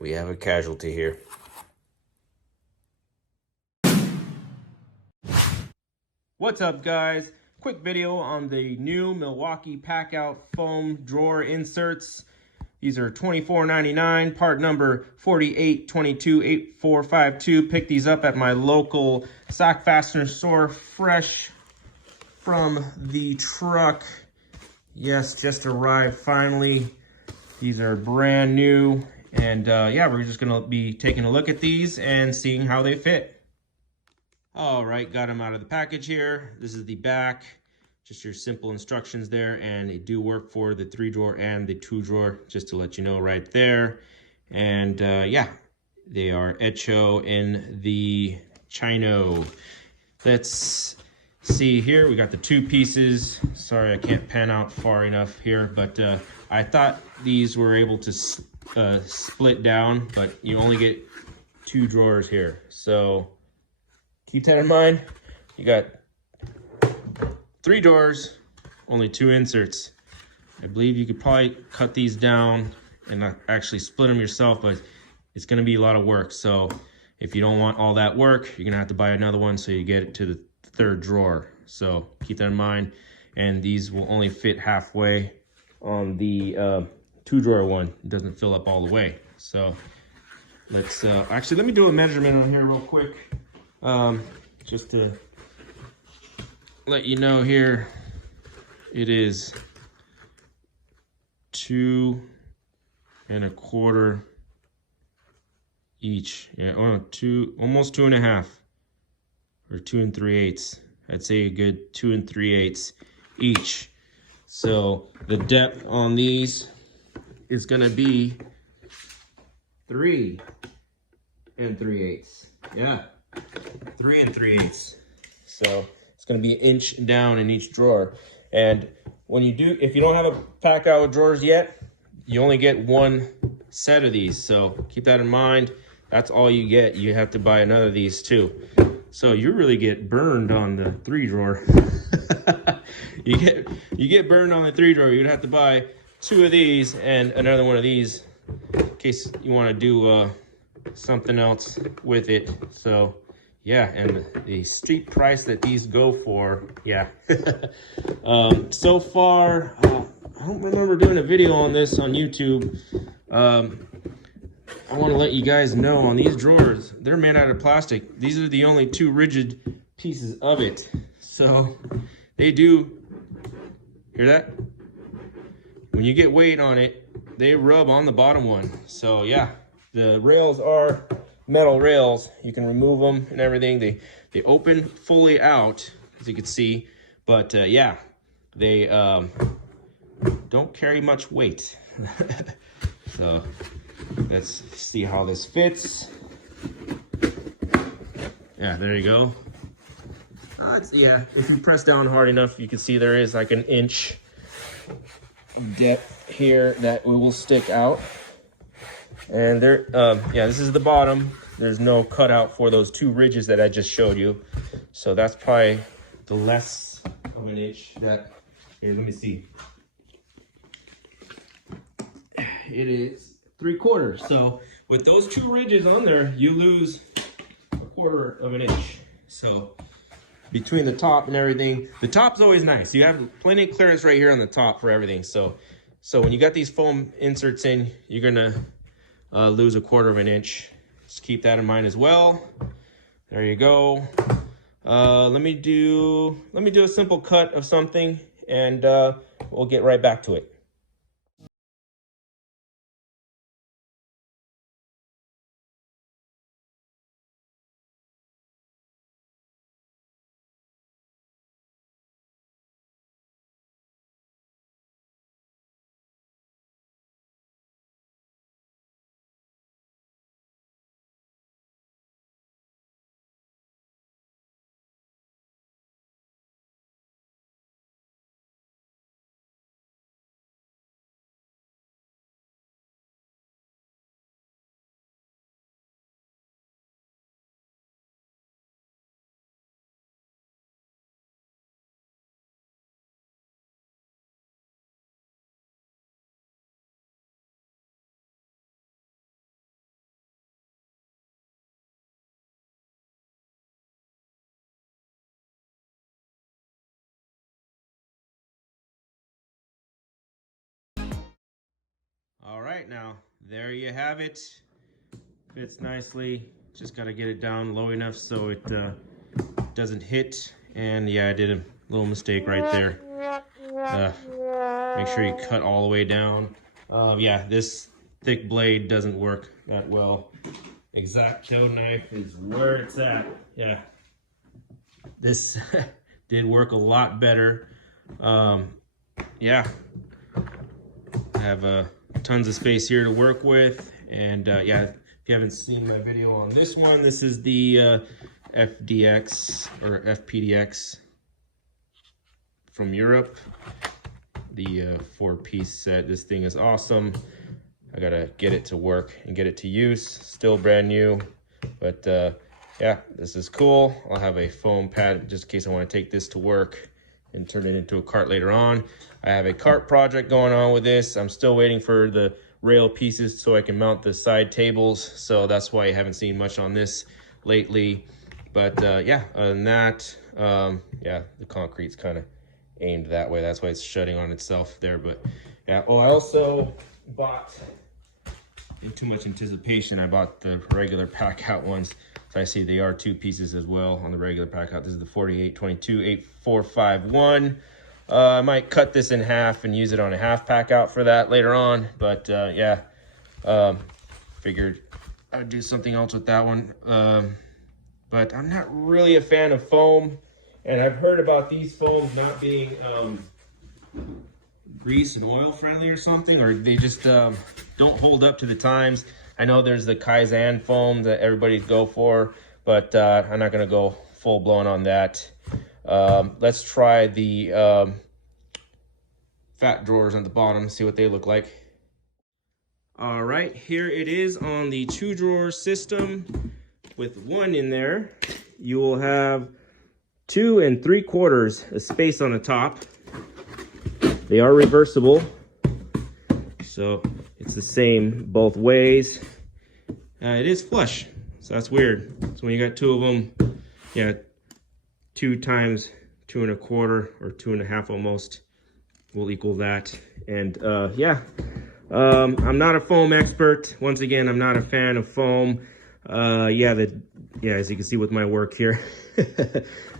We have a casualty here. What's up, guys? Quick video on the new Milwaukee Packout foam drawer inserts. These are $24.99, part number 48228452. Picked these up at my local sock fastener store, fresh from the truck. Yes, just arrived finally. These are brand new. And yeah, we're just gonna be taking a look at these and seeing how they fit. All right, got them out of the package here. This is the back, just your simple instructions there, and they do work for the 3-drawer and the 2-drawer, just to let you know right there. And yeah, they are Echo in the Chino. Let's see here, we got the 2 pieces. Sorry, I can't pan out far enough here, but I thought these were able to split down, but you only get 2 drawers here. So keep that in mind. You got 3 drawers, only 2 inserts. I believe you could probably cut these down and actually split them yourself, but it's gonna be a lot of work. So if you don't want all that work, you're gonna have to buy another one so you get it to the 3rd drawer. So keep that in mind. And these will only fit halfway on the 2-drawer one. It doesn't fill up all the way. So let's actually, let me do a measurement on here real quick. Just to let you know here, it is 2 1/4 each. Yeah, almost 2.5, or 2 3/8. I'd say a good 2 3/8 each. So the depth on these is gonna be 3 3/8. Yeah. 3 3/8. So it's going to be an inch down in each drawer. And when you do, if you don't have a Packout drawers yet, you only get 1 set of these. So keep that in mind. That's all you get. You have to buy another of these too. So you really get burned on the 3-drawer. you get burned on the 3-drawer. You'd have to buy 2 of these and another one of these in case you want to do something else with it. So yeah, and the street price that these go for, yeah. So far, I don't remember doing a video on this on YouTube. I want to let you guys know on these drawers, they're made out of plastic. These are the only 2 rigid pieces of it. So they do, hear that? When you get weight on it, they rub on the bottom one. So yeah, the rails are metal rails. You can remove them and everything. They open fully out, as you can see, but yeah, they don't carry much weight. So let's see how this fits. Yeah, there you go. Yeah, if you press down hard enough, you can see there is like an inch of depth here that will stick out. And there, yeah, this is the bottom. There's no cutout for those 2 ridges that I just showed you. So that's probably the less of an inch that, here, let me see. It is 3/4. So with those 2 ridges on there, you lose 1/4 of an inch. So between the top and everything, the top's always nice. You have plenty of clearance right here on the top for everything. So when you got these foam inserts in, you're gonna lose 1/4 of an inch. Just keep that in mind as well. There you go. Let me do a simple cut of something, and we'll get right back to it. All right, now there you have it. Fits nicely. Just got to get it down low enough so it doesn't hit. And yeah, I did a little mistake right there. Make sure you cut all the way down. Yeah, this thick blade doesn't work that well. X-Acto knife is where it's at. Yeah, this did work a lot better. Yeah, I have tons of space here to work with. And yeah, if you haven't seen my video on this one, this is the FDX or FPDX from Europe. The 4-piece set. This thing is awesome. I gotta get it to work and get it to use. Still brand new, but yeah, this is cool. I'll have a foam pad just in case I want to take this to work and turn it into a cart later on. I have a cart project going on with this. I'm still waiting for the rail pieces so I can mount the side tables. So that's why you haven't seen much on this lately. But yeah, other than that, yeah, the concrete's kind of aimed that way. That's why it's shutting on itself there. But yeah, oh, I also bought, in too much anticipation, I bought the regular Packout ones. So I see they are 2 pieces as well on the regular Packout. This is the 4822-8451. I might cut this in half and use it on a half Packout for that later on. But yeah, figured I'd do something else with that one. But I'm not really a fan of foam. And I've heard about these foams not being grease and oil friendly or something, or they just don't hold up to the times. I know there's the Kaizen foam that everybody go for, but I'm not gonna go full blown on that. Let's try the fat drawers on the bottom, see what they look like. All right, here it is on the 2-drawer system with 1 in there. You will have 2 3/4 of space on the top. They are reversible, so it's the same both ways. It is flush, so that's weird. So when you got 2 of them, yeah, 2 times 2 1/4 or 2 1/2 almost will equal that. And yeah, I'm not a foam expert. Once again, I'm not a fan of foam. Yeah, as you can see with my work here,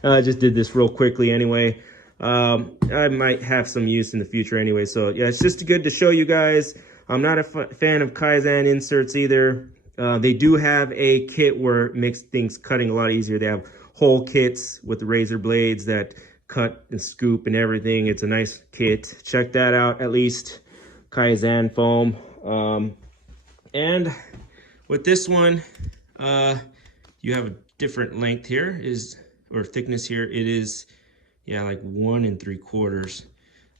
I just did this real quickly anyway. I might have some use in the future anyway. So yeah, it's just good to show you guys. I'm not a fan of Kaizen inserts either. They do have a kit where it makes things cutting a lot easier. They have whole kits with the razor blades that cut and scoop and everything. It's a nice kit. Check that out at least. Kaizen foam. And with this one, you have a different length here or thickness here. It is, yeah, like 1 3/4.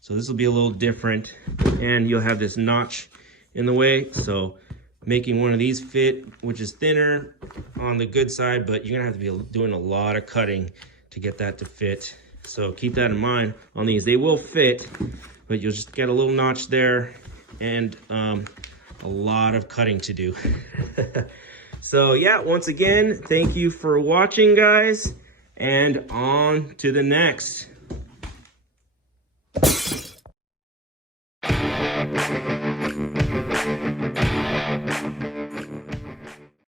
So this will be a little different, and you'll have this notch in the way. So making one of these fit, which is thinner on the good side, but you're gonna have to be doing a lot of cutting to get that to fit. So keep that in mind on these. They will fit, but you'll just get a little notch there and a lot of cutting to do. So yeah, once again, thank you for watching, guys, and on to the next.